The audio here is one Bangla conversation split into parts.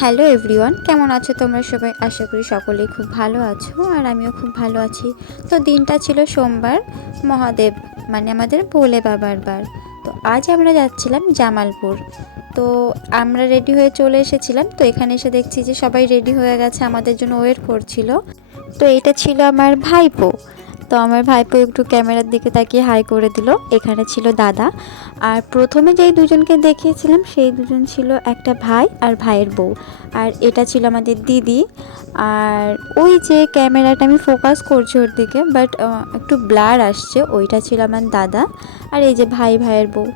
হ্যালো এভরিওয়ান, কেমন আছো তোমরা সবাই? আশা করি সকলেই খুব ভালো আছো আর আমিও খুব ভালো আছি। তো দিনটা ছিল সোমবার, মহাদেব মানে আমাদের ভোলে বাবার বার। তো আজ আমরা যাচ্ছিলাম জামালপুর। তো আমরা রেডি হয়ে চলে এসেছিলাম। তো এখানে এসে দেখছি যে সবাই রেডি হয়ে গেছে, আমাদের জন্য ওয়েট করছিল। তো এটা ছিল আমার ভাইপো। তো আমার ভাইপো একটু ক্যামেরার দিকে তাকিয়ে হাই করে দিল। এখানে ছিল দাদা। আর প্রথমে যেই দুজনকে দেখিয়েছিলাম সেই দুজন ছিল একটা ভাই আর ভাইয়ের বউ। আর এটা ছিল আমাদের দিদি। আর ওই যে ক্যামেরাটা আমি ফোকাস করছি ওর দিকে, বাট একটু ব্লার আসছে, ওইটা ছিল আমার দাদা। আর এই যে ভাইয়ের বউ।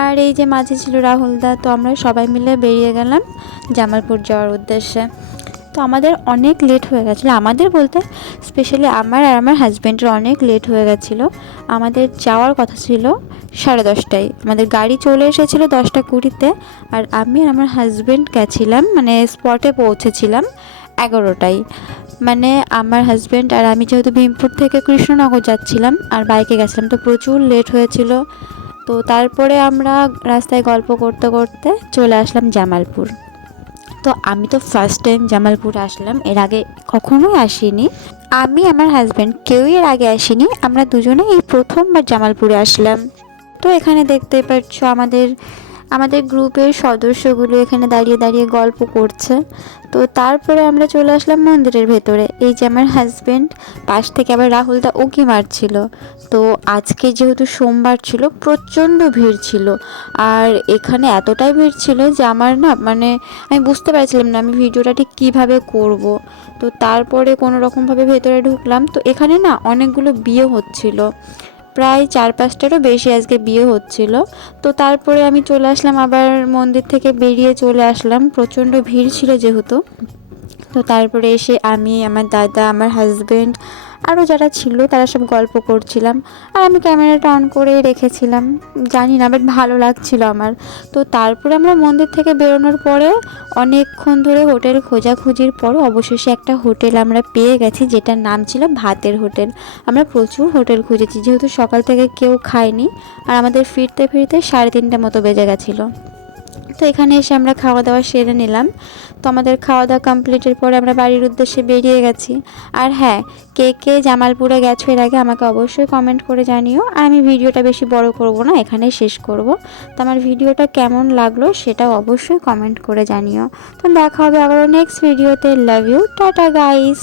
আর এই যে মাঝে ছিল রাহুলদা। তো আমরা সবাই মিলে বেরিয়ে গেলাম জামালপুর যাওয়ার উদ্দেশ্যে। তো আমাদের অনেক লেট হয়ে গেছিলো, আমাদের বলতে স্পেশালি আমার আর আমার হাজব্যান্ডের অনেক লেট হয়ে গেছিলো। আমাদের যাওয়ার কথা ছিল 10:30টায়, আমাদের গাড়ি চলে এসেছিলো 10টা 20-তে। আর আমি আর আমার হাজব্যান্ড গেছিলাম, মানে স্পটে পৌঁছেছিলাম 11টায়। মানে আমার হাজব্যান্ড আর আমি যেহেতু ভীমপুর থেকে কৃষ্ণনগর যাচ্ছিলাম আর বাইকে গেছিলাম, তো প্রচুর লেট হয়েছিল। তো তারপরে আমরা রাস্তায় গল্প করতে করতে চলে আসলাম জামালপুর। তো আমি তো ফার্স্ট টাইম জামালপুর আসলাম, এর আগে কখনোই আসিনি। আমি আমার হাজব্যান্ড কেউই এর আগে আসিনি, আমরা দুজনে এই প্রথমবার জামালপুরে আসলাম। তো এখানে দেখতে পাচ্ছ আমাদের আমাদের গ্রুপের সদস্যগুলো এখানে দাঁড়িয়ে দাঁড়িয়ে গল্প করছে। তো তারপরে আমরা চলে আসলাম মন্দিরের ভেতরে। এই যে আমার হাজব্যান্ড, পাশ থেকে আবার রাহুলদা উঁকি মারছিল। তো আজকে যেহেতু সোমবার ছিল, প্রচণ্ড ভিড় ছিল। আর এখানে এতটাই ভিড় ছিল যে আমার না মানে আমি বুঝতে পারছিলাম না আমি ভিডিওটা ঠিক কীভাবে করব। তো তারপরে কোনো রকমভাবে ভেতরে ঢুকলাম। তো এখানে না অনেকগুলো বিয়ে হচ্ছিল, প্রায় 4-5টারও বেশি আজকে বিয়ে হচ্ছিল। তো তারপরে আমি চলে আসলাম, আবার মন্দির থেকে বেরিয়ে চলে আসলাম, প্রচণ্ড ভিড় ছিল যেহেতু। তো তারপরে এসে আমি, আমার দাদা, আমার হাজব্যান্ড আরও যারা ছিল তারা সব গল্প করছিলাম। আর আমি ক্যামেরাটা অন করেই রেখেছিলাম, জানি না বাট ভালো লাগছিল আমার। তো তারপরে আমরা মন্দির থেকে বেরোনোর পরে অনেকক্ষণ ধরে হোটেল খোঁজাখুঁজির পর অবশেষে একটা হোটেল আমরা পেয়ে গেছি, যেটার নাম ছিল ভাতের হোটেল। আমরা প্রচুর হোটেল খুঁজেছি যেহেতু সকাল থেকে কেউ খায়নি। আর আমাদের ফিরতে ফিরতে 3:30 মতো বেজে গেছিলো। তো এখানে এসে আমরা খাওয়া দাওয়া সেরে নিলাম। তো আমাদের খাওয়া দাওয়া কমপ্লিটের পরে আমরা বাড়ির উদ্দেশ্যে বেরিয়ে গেছি। আর হ্যাঁ, কে কে জামালপুরে গেছো এর আগে আমাকে অবশ্যই কমেন্ট করে জানিও। আর আমি ভিডিওটা বেশি বড় করব না, এখানেই শেষ করব। তো আমার ভিডিওটা কেমন লাগলো সেটাও অবশ্যই কমেন্ট করে জানিও। তো দেখা হবে আবারও নেক্সট ভিডিওতে। Love you, tata guys.